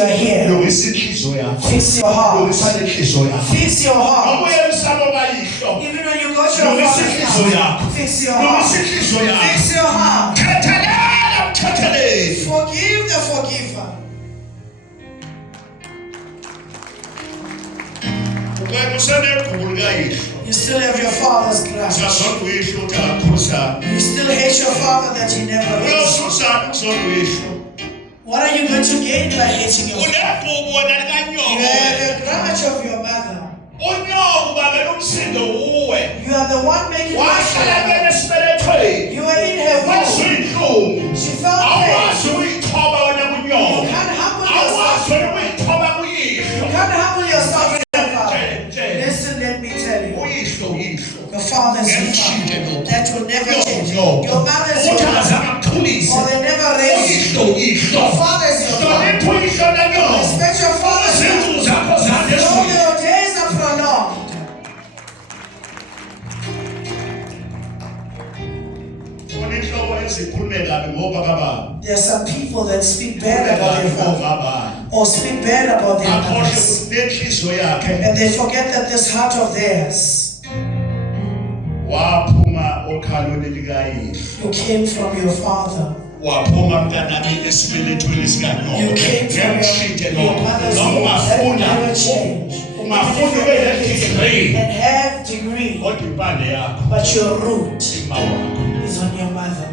you are here. Fix your heart. Fix your heart. Even when you go to your father's house, fix your heart. Fix your heart. Forgive the forgiver. You still have your father's grudge. You still hate your father that you never raised. What are you going to gain by hating your father? You have a grudge of your mother. You are the one making you are in her womb. She felt pain. You can't humble yourself. You can't humble yourself in your father. Listen, let me tell you. Your father is your father. That will never change. Your mother is your mother. Or they never raised you. Your father is your father. Respect your father. So your days are prolonged. There are some people that speak bad about their father or speak bad about their mothers, and they forget that this heart of theirs, you came from your father. You came from your mother's womb. That never changed. And have degree, but your root is on your mother.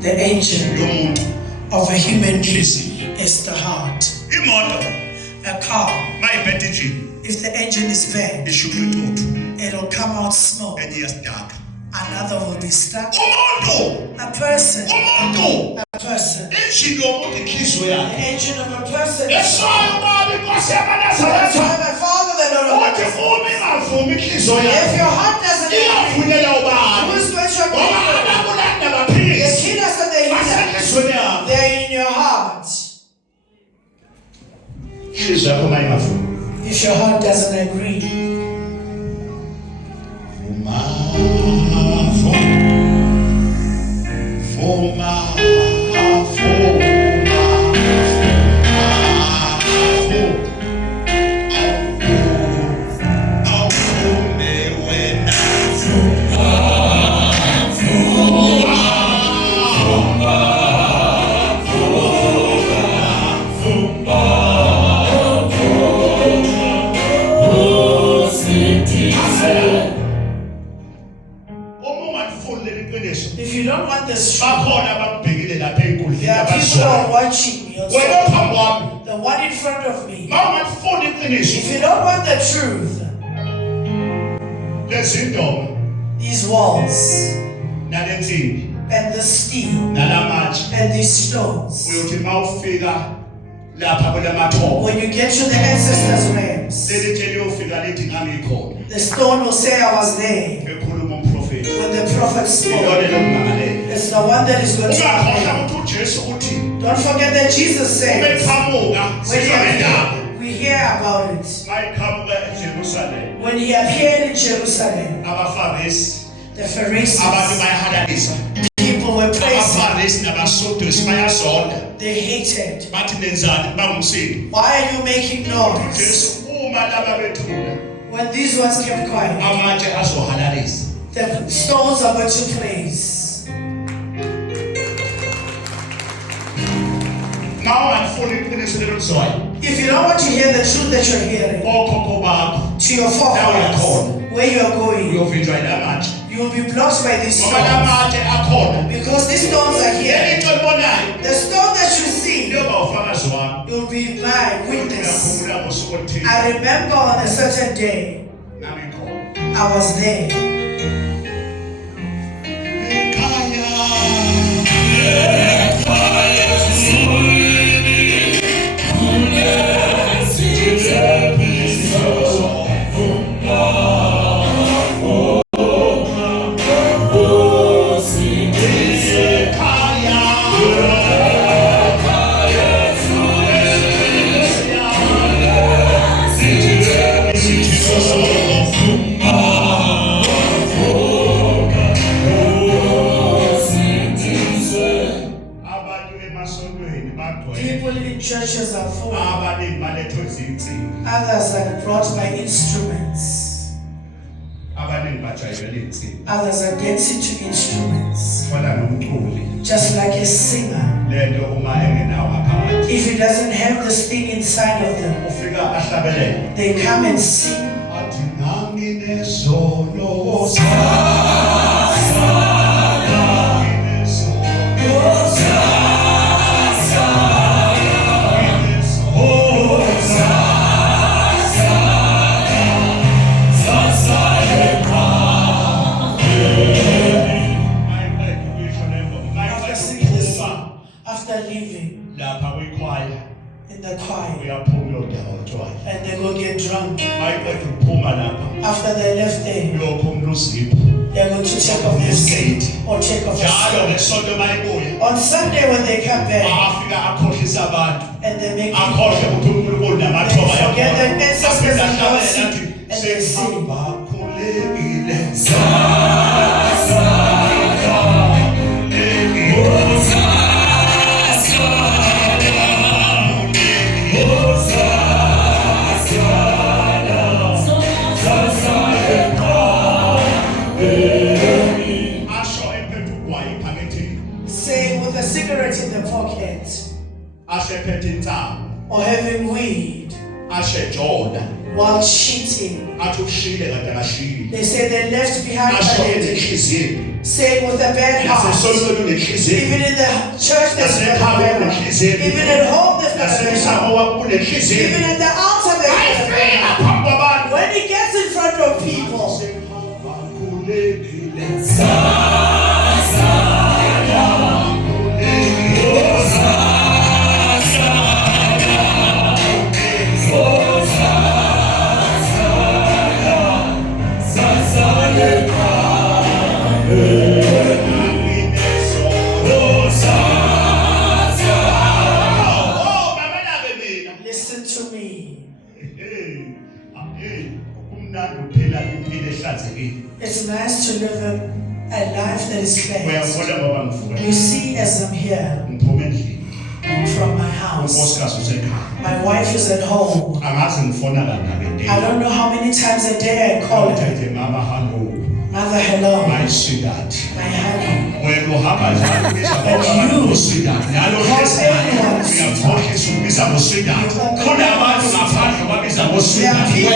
The engine of a human being is the heart. A car, if the engine is bad, it'll come out smoke. Another will be stuck. A person. The engine of a person. That's why my father if your heart doesn't agree, who's going to agree? The killers and the healers, they're in your heart. If your heart doesn't agree, if you don't want this truth, there are people who are watching you. The one in front of me. If you don't want the truth, these walls and the steel and these stones, when you get to the ancestors' realms, the stone will say, I was there. When the prophet spoke, it's the one that is going to happen. Don't forget that Jesus said, we hear about it. When he appeared in Jerusalem, the Pharisees, people were praising. They hated. Why are you making noise? When these ones kept quiet, the stones are going to praise. If you don't want to hear the truth that you're hearing, to your forefathers, where you are going, you will be blocked by these stones. Because these stones are here. The stone that you see, you'll be my witness. I remember on a certain day, I was there. Jesus. brought by instruments. Others are dancing to instruments. Just like a singer. If he doesn't have this thing inside of them, they come and sing. After leaving in the choir, and they go get drunk. After they left there, they are going to take off their skate or take off their skirt. On Sunday when they come back and they make people, they forget their ancestors and dancing, and they sing. Saying with a cigarette in the pocket, or having weed, while cheating. They say they left behind a lady. Saying with a bad heart. Even in the church there's a bad heart. Even at home there's a bad heart. Even at the altar there's a bad heart. When he gets in front of people, listen to me. It's nice to live a life that is cleansed. You see, as I'm here from my house, my wife is at home. I don't know how many times a day I call her. Mother, hello. My sweetheart. My honey. But you call anyone sweetheart. There are people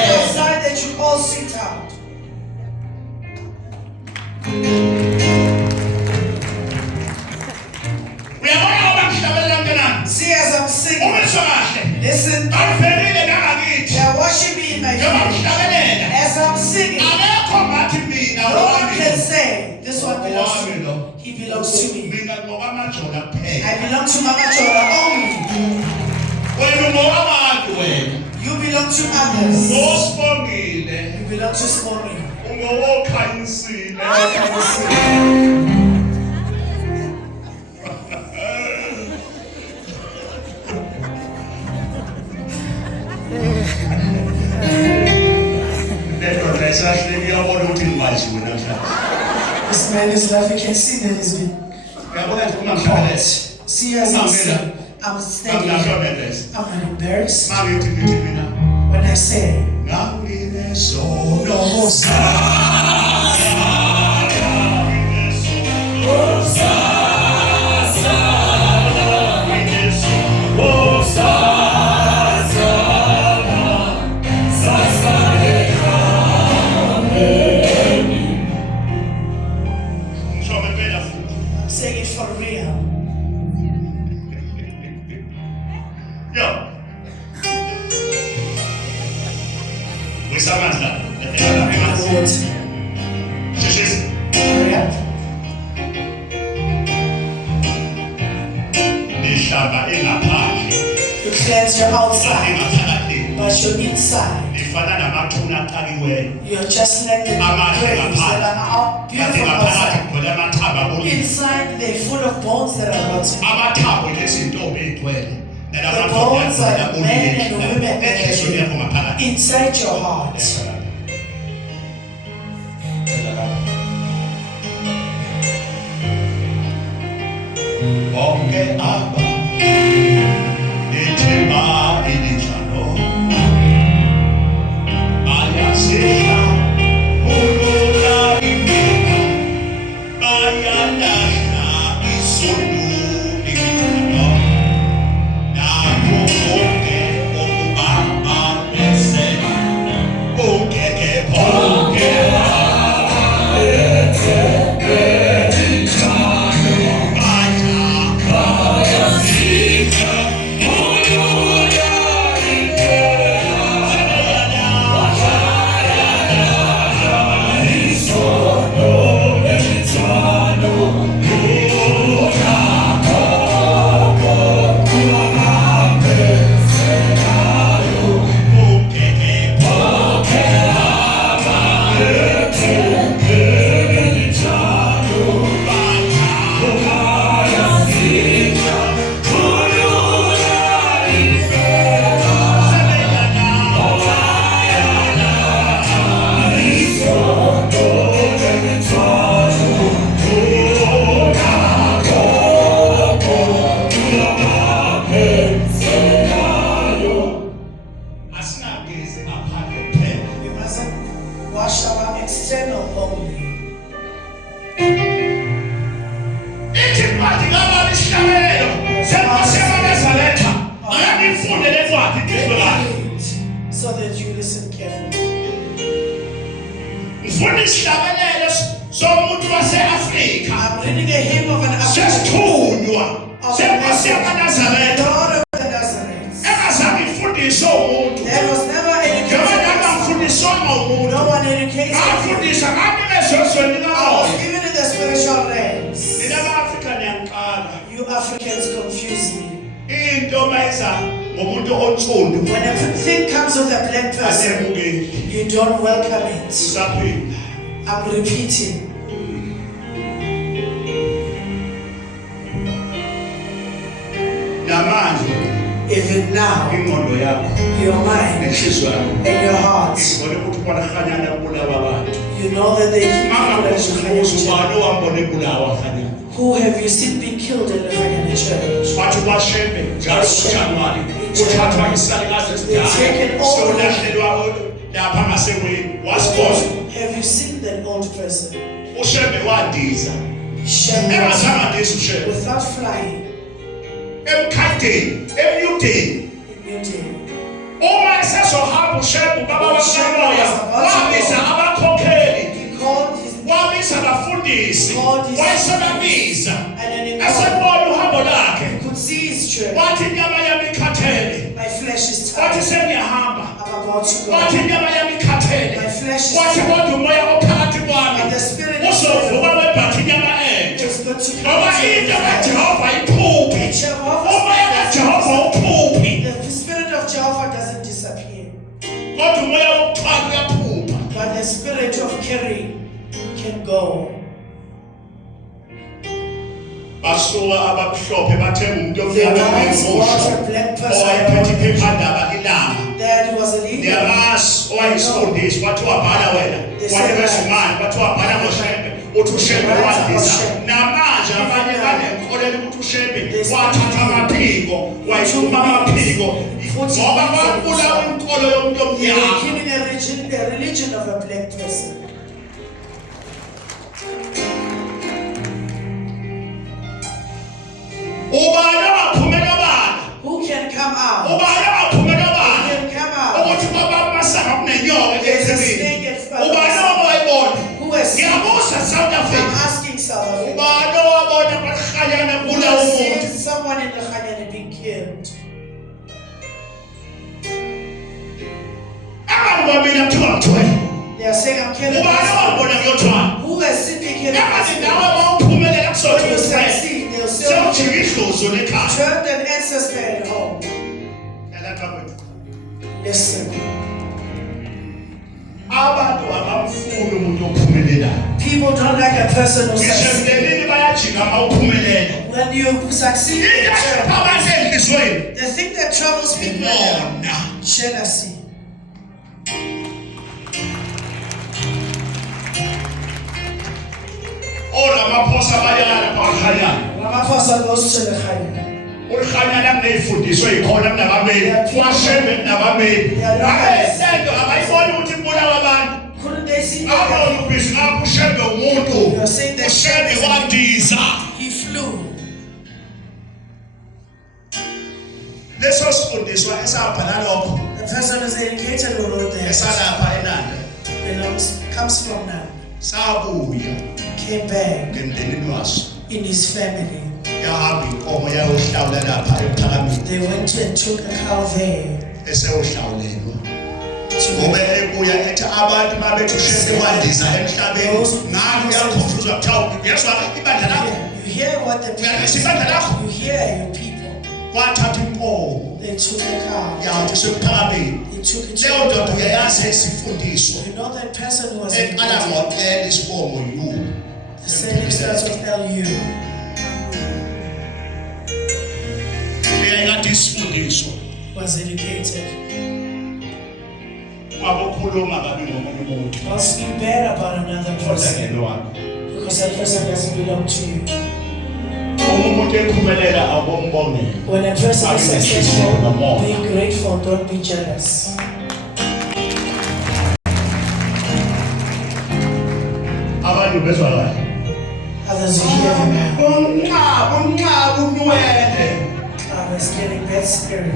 outside that you call sweetheart. See, as I'm singing, listen, they're worshiping me in my feet. As I'm singing, no one can say, this one belongs to me. He belongs to me. I belong to Mama Chola only. You belong to others. You belong to Small. This man is laughing. You can see that he's been hot. See, as I'm standing here, I'm not embarrassed when I say, saying it for real. Hurry up. You cleanse your outside, but your inside, you're just like the graves that are out beautiful outside. Inside, they're full of bones that are rotten. The bones are the men and women that are inside your heart. wash our external only. So that you listen carefully. I'm reading a hymn of an African. There was never education. No one educated. I was given in the spiritual realms. You Africans confuse me. When a thing comes with a black person, you don't welcome it. I'm repeating. Even now, your mind and your heart, you know that they keep who have you seen being killed in the Khanyana church? They've taken all. Have you seen that old person? Without flying. You could see his church. My flesh is tired. I'm about to go. My flesh is tired. And the spirit is good to come. The spirit of Jehovah doesn't disappear. But the spirit of carrying can go. The guys brought a black person. That was a leader. Killing a religion of a black person. Who can come out? Who can come out? There's a snake and fire. Who has seen? I'm asking someone. Who has seen someone in the Khanyana being killed? They are saying I'm killing myself. Who has seen me killing myself? When you succeed, they'll say turn an ancestor at home. Listen. People don't like a person who succeeds. When you succeed, they think that troubles people. Jealousy. Ramaphosa goes to the Khanyana. Couldn't they see that? You're saying that he flew. The person is educated who wrote that. Comes from now. Came back in his family. They went and took a cow there. You hear what the people say. You hear your people. They took a cow. They took it to the You know that person who was the same starts with LU. Was educated. Don't speak bad about another person because that person doesn't belong to you. When a person is successful, be grateful, don't be jealous. Others will hear him. I was getting bad spirits.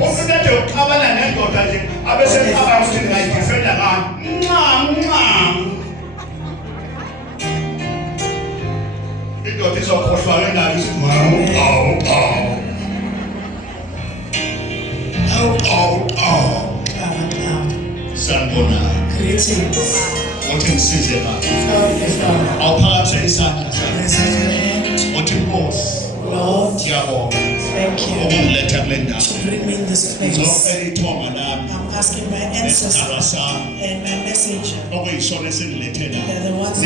Greetings. Lord, thank you to bring me in this place. I'm asking my ancestors and my messenger and the ones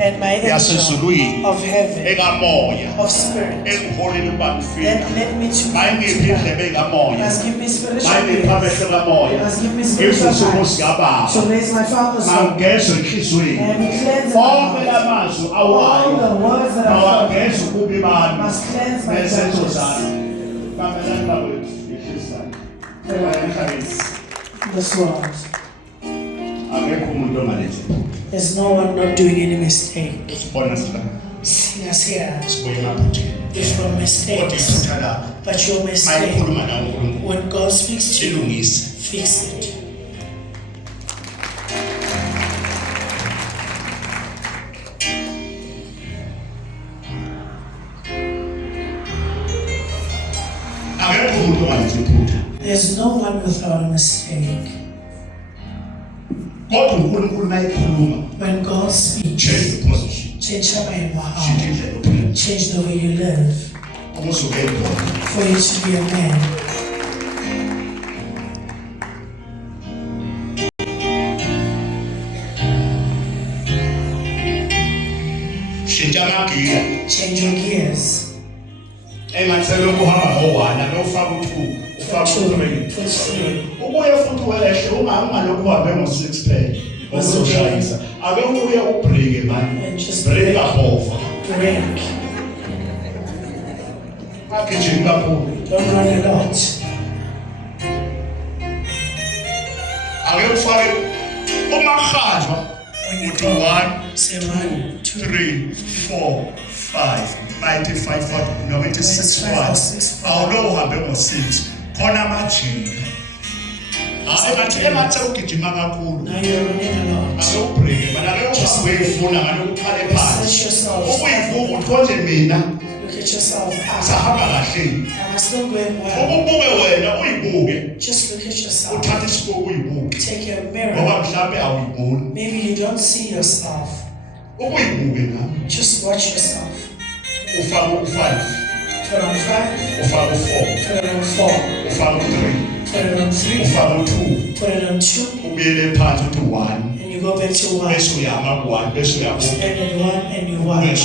and my angel of heaven, of spirit, and let me to must give me spiritual ears, must give me spiritual eyes to raise my father's soul and cleanse all the words that are must cleanse my conscience. This world. There's no one not doing any mistake. See us here. It's from mistakes. But your mistake, when God speaks to you, fix it. There's no one without a mistake. When God speaks, change the way you live. For you to be a man. Change your gears. Don't run a lot. When you go, say 1, 2, 3, 4, 5, 95, 96, 5. I'll know how many 6. Corner matching. Now you're running a lot. Just assess yourself. Look at yourself. Am I still going well? Just look at yourself. Take your mirror. Maybe you don't see yourself. Just watch yourself. Put on 5. Put on 4. Put it on 4. Put it on 3. Put it on 2. And you go back to 1. Stand at 1 and you watch.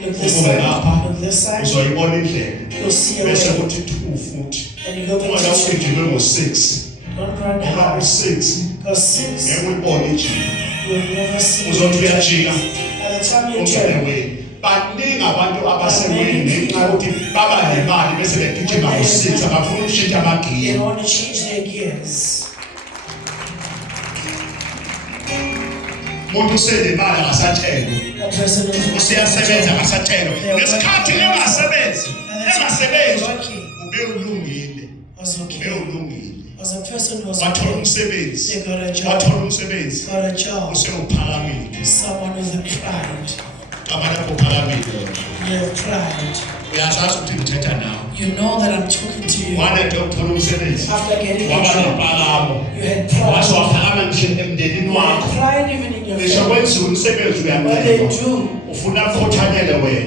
Look this side. Look this side. You'll see a way. And you go back to 2. Don't run hard. 6. Because 6 will never see you. By the time you turn, baningi abantu abaseweni ngenxa yokuthi baba nemali bese begijima ngo-6 abafuna ukushintsha amagiya. They want to change their gears. Umuntu usenemali akasathelo. Useyasebenza akasathelo. Ngesikhathi engasebenzi ube ulungile. Ube ulungile. Was a person who was wathola umsebenzi. They got a job. Wathola umsebenzi. Got a job. Usewuphakamile. Someone with a pride. You have pride. You know that I'm talking to you. After getting a job, you had pride. You had pride even in your family. What they do,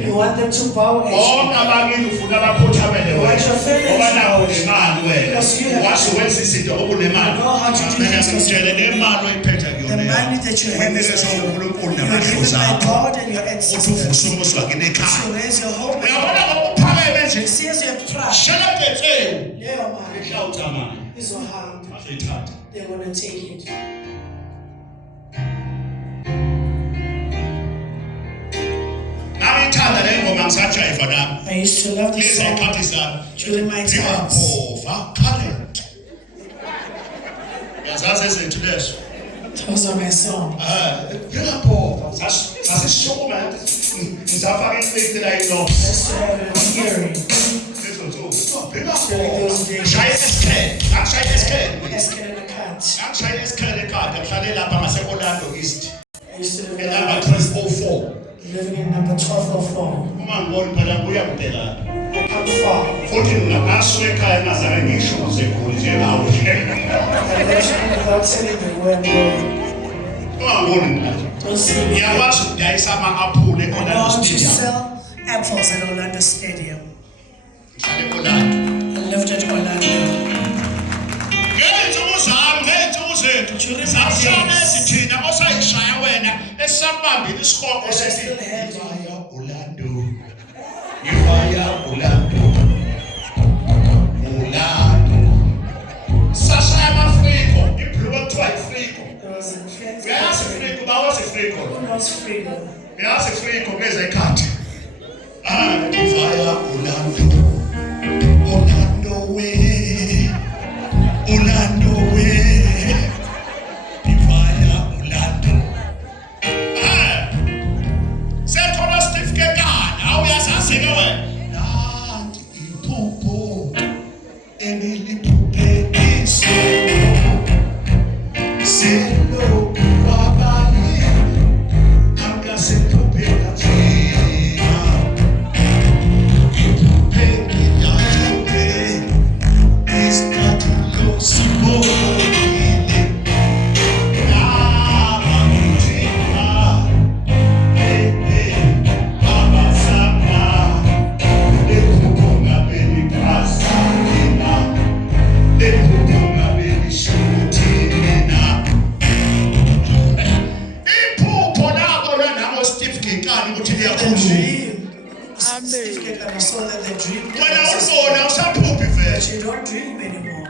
you want them to bow at you. You want your family to bow at you. Because you have you know how to do things. The money that you have is not you are given by God and your ancestors. So raise your hope. See as you have pride. Is your hand. They're going to take it. I used to love this song during my times. Those are my songs. Let's have a hearing. Eskel in the cat. I used to live in number 1204. Living in number 1204. I come far. I mentioned without telling them where I'm going. Don't see me. I know how to sell apples at Orlando Stadium. I lived at Orlando. During my days, I still had Orlando. Sasha Afriko. You blew up twice Afriko. Who knows freedom? Where's the cat? Divaya Orlando. Orlando way. Orlando way. Divaya Orlando. Say Thomas Steve Kegan. How we are saying away. Not Ipopo. Emily Pupe is Selo Baba. I'm gonna say Pupe. I saw that the dream. But you don't dream anymore.